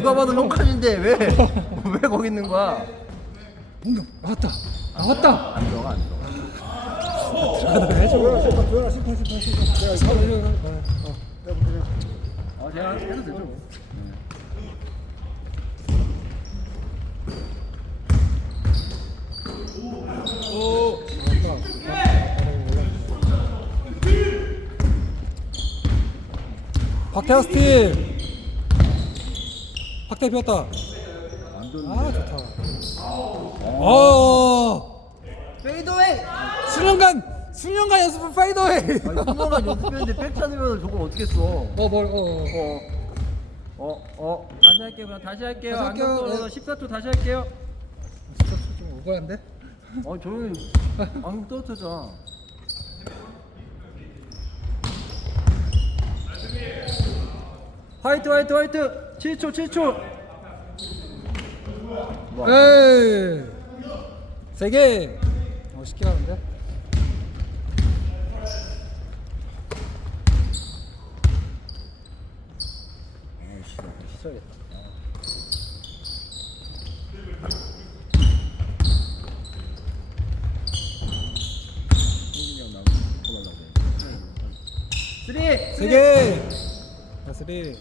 누가 봐도 롱칸인데 왜? 왜 거기 있는 거야? 공격 나왔다 나왔다 안 들어가 안 들어가. 들어가다가 해줘 들어가 슈퍼 슈퍼 슈퍼 아 제가 해도 되죠. 뭐. 오 박태호 스틸 박태 비었다 아 좋다 어 페이드웨이. 수년간 수년간 연습은 파이더웨이 수명간 연습했는데 백 찾으면 저걸 어떻게 써? 어 뭘 어 어. 어, 어, 다시 할게요. 그냥 다시 할게요. 다시 할게요. 안경 떨어져. 네. 14초 다시 할게요. 진짜 좀 오버한데 어, 조용히 안경 떨어뜨자. 화이트, 화이트, 화이트. 7초, 7초. 에이 세개 어 쉽게 나오고 보내려고. 쓰리. 세개 쓰리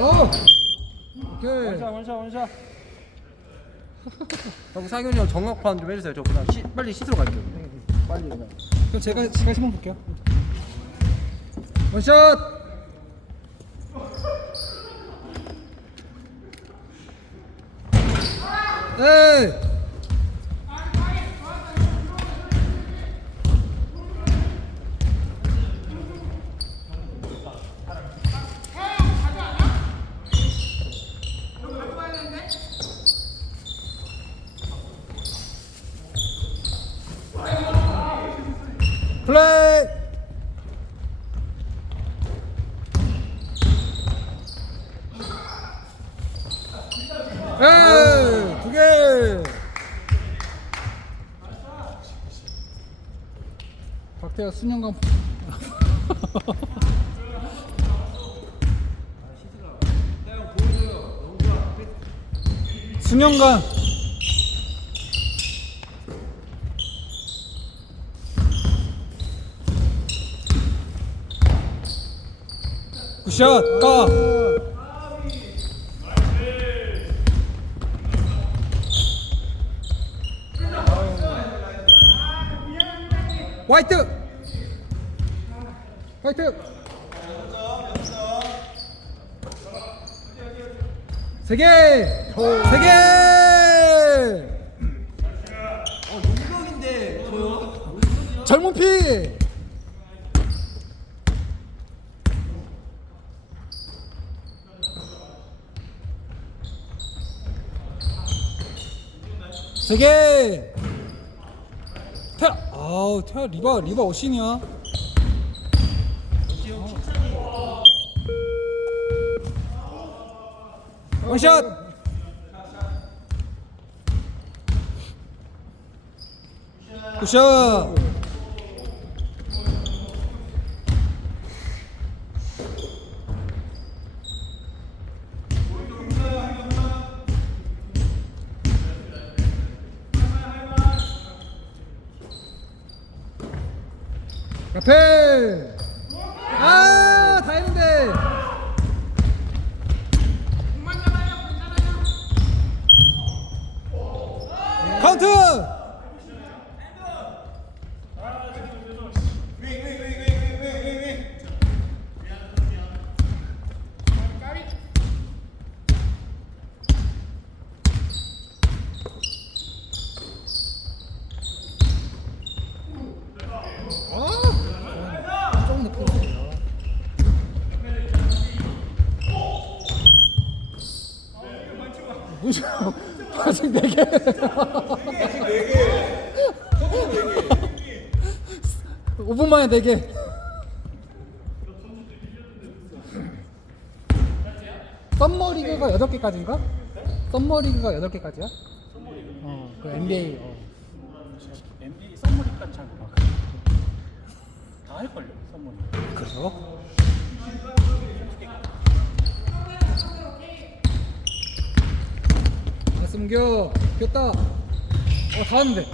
오 오케이 원샷, 원샷, 원샷. 형 상윤이 형 정확판 좀 해주세요. 저 그냥 시, 빨리 씻으러 갈게요. 빨리 그냥. 그럼 제가 제가 시범 볼게요. 원샷. 에이. 플레이. 에이, 두 개. 박태가 수년간. 수년간. 굿샷 까 화이트 세 개! 세개! 어, 용병인데 저요? 젊은 피! 세 개! 태아 아우 태아 리바 리바 어신이야 원샷! 굿샷! 앞에 아다 했는데 카운트 아직 4개. 4개. 4개. 5분 만에 4개. 썸머리그가 8개까지인가? 썸머리그가 8개까지야? 어, 그 NBA. 어. NBA 썸머리까지 잘못 봐. 다 할걸요, 썸머리. 그래서? 문교 겼다. 어 다왔는데.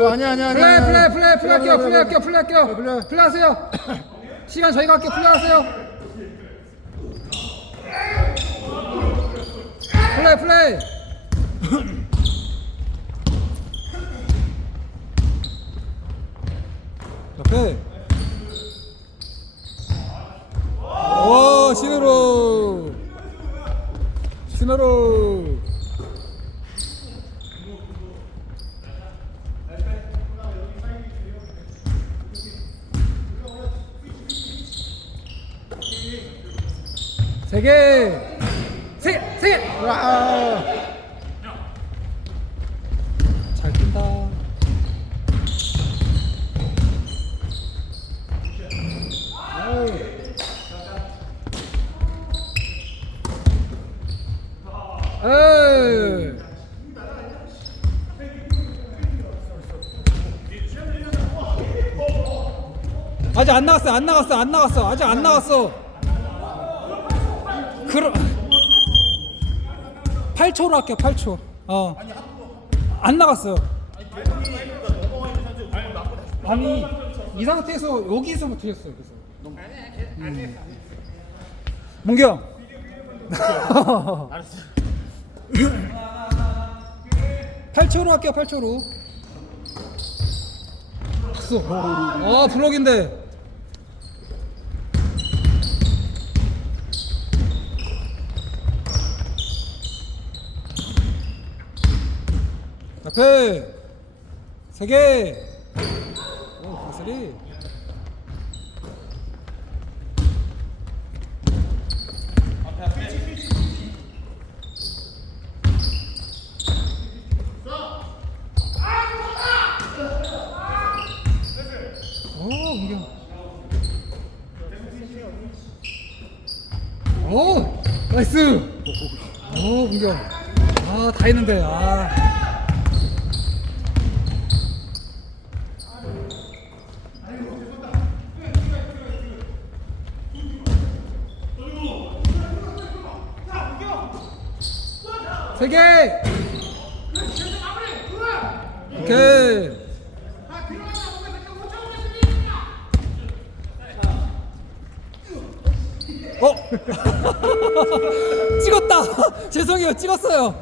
어 아니야 아니야 플레이 아니야 플레이 플레이 플레이 할게요. 플레이 할게요 플레이 할게요. 플레이. 플레이 하세요. 시간 저희가 할게요. 플레이 하세요. 플레이 플레이 옆에 오 신으로 신으로 세 개. 세 개. 세 개. 와 잘 뛴다. 에이. 아직 안 나갔어, 안 나갔어, 안 나갔어, 아직 안 나갔어. 그럼 8초로 할게요, 8초. 어. 안 나갔어요. 아니 이 상태에서 여기서부터 했어요. 그래서. 음. 문경. 알았어. 8초로 할게요. 8초로. 봤어. 아 블럭인데. 앞에 세 개. 오, 가슬이. 오, 문경. 오, 나이스. 오, 문경. 아, 다 했는데. 아. 세 개. 오케이. 어? 찍었다. 죄송해요. 찍었어요.